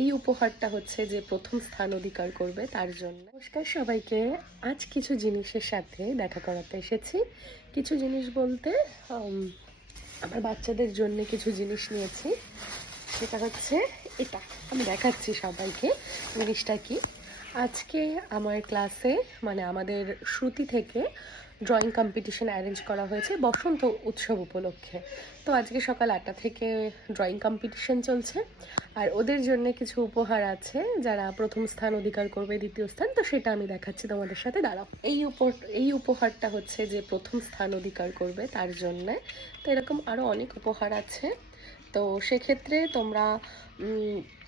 এই উপহারটা হচ্ছে যে প্রথম স্থান অধিকার করবে তার জন্য। নমস্কার সবাইকে, আজ কিছু জিনিসের সাথে দেখা করাতে এসেছি। কিছু জিনিস বলতে আমার বাচ্চাদের জন্য কিছু জিনিস নিয়েছি। সেটা হচ্ছে এটা, আমি দেখাচ্ছি সবাইকে জিনিসটা কি। আজকে আমার ক্লাসে মানে আমাদের শ্রুতি থেকে ড্রয়িং কম্পিটিশন অ্যারেঞ্জ করা হয়েছে বসন্ত উৎসব উপলক্ষে। তো আজকে সকাল 8টা থেকে ড্রয়িং কম্পিটিশন চলছে, আর ওদের জন্য কিছু উপহার আছে যারা প্রথম স্থান অধিকার করবে, দ্বিতীয় স্থান, তো সেটা আমি দেখাচ্ছি তোমাদের সাথে। দাঁড়াও, এই উপহারটা হচ্ছে যে প্রথম স্থান অধিকার করবে তার জন্যে। তো এরকম আরও অনেক উপহার আছে, তো সেক্ষেত্রে তোমরা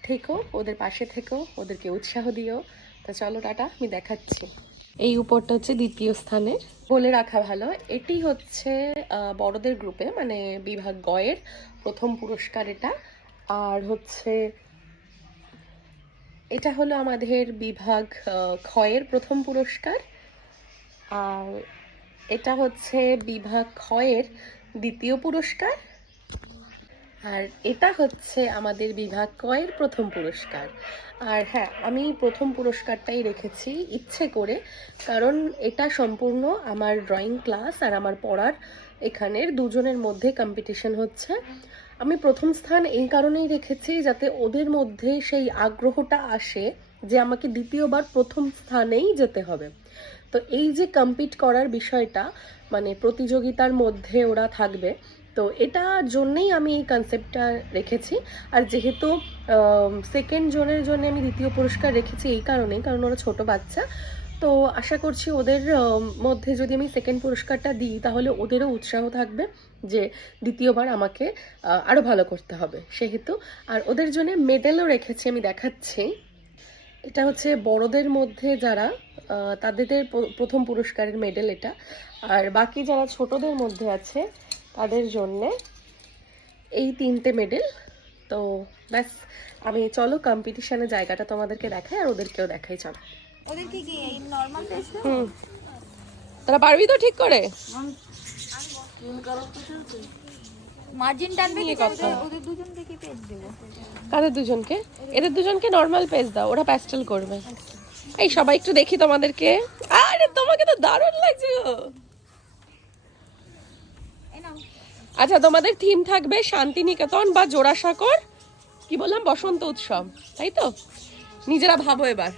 থেকো, ওদের পাশে থেকো, ওদেরকে উৎসাহ দিও। তো চলো টাটা, আমি দেখাচ্ছি। এই উপরটা হচ্ছে দ্বিতীয় স্থানের, বলে রাখা ভালো এটি হচ্ছে বড়দের গ্রুপে মানে বিভাগ গয়ের প্রথম পুরস্কার এটা। আর হচ্ছে এটা হলো আমাদের বিভাগ ক্ষয়ের প্রথম পুরস্কার, আর এটা হচ্ছে বিভাগ ক্ষয়ের দ্বিতীয় পুরস্কার, আর এটা হচ্ছে আমাদের বিভাগ কয়ের প্রথম পুরস্কার। আর হ্যাঁ, আমি প্রথম পুরস্কারটাই রেখেছি ইচ্ছে করে, কারণ এটা সম্পূর্ণ আমার ড্রয়িং ক্লাস আর আমার পড়ার এখানের দুজনের মধ্যে কম্পিটিশন হচ্ছে। আমি প্রথম স্থান এই কারণেই রেখেছি যাতে ওদের মধ্যে সেই আগ্রহটা আসে যে আমাকে দ্বিতীয়বার প্রথম স্থানেই যেতে হবে। তো এই যে কম্পিট করার বিষয়টা, মানে প্রতিযোগিতার মধ্যে ওরা থাকবে, তো এটার জন্যেই আমি এই কনসেপ্টটা রেখেছি। আর যেহেতু সেকেন্ড জনের জন্য আমি দ্বিতীয় পুরস্কার রেখেছি এই কারণেই, কারণ ওরা ছোট বাচ্চা, তো আশা করছি ওদের মধ্যে যদি আমি সেকেন্ড পুরস্কারটা দিই তাহলে ওদেরও উৎসাহ থাকবে যে দ্বিতীয়বার আমাকে আরও ভালো করতে হবে সেহেতু। আর ওদের জন্য মেডেলও রেখেছি, আমি দেখাচ্ছি। এটা হচ্ছে বড়দের মধ্যে যারা তাদের প্রথম পুরস্কারের মেডেল এটা, আর বাকি যারা ছোটদের মধ্যে আছে তাদের জন্যে এই 3টে মেডেল। তো ব্যাস, আমি চলো কম্পিটিশনের জায়গাটা তোমাদেরকে দেখাই আর ওদেরকেও দেখাই। চলো, ওদেরকে কি এই নরমাল টেস্ট তারা পারবি তো ঠিক করে? মার্জিন টানবে কি কথা, ওদের দুজনকে কি পেজ দেব? কাদের দুজনকে? এদের দুজনকে নরমাল পেজ দাও, ওরা প্যাস্টেল করবে। এই সবাই একটু দেখি তোমাদেরকে। আরে তোমাকে তো দারুণ লাগছে গো। আচ্ছা, তোমাদের থিম থাকবে শান্তিনিকেতন বা জোড়াসাঁকোর কি বললাম বসন্ত উৎসব, তাই তো? নিজেরা ভাবো এবার।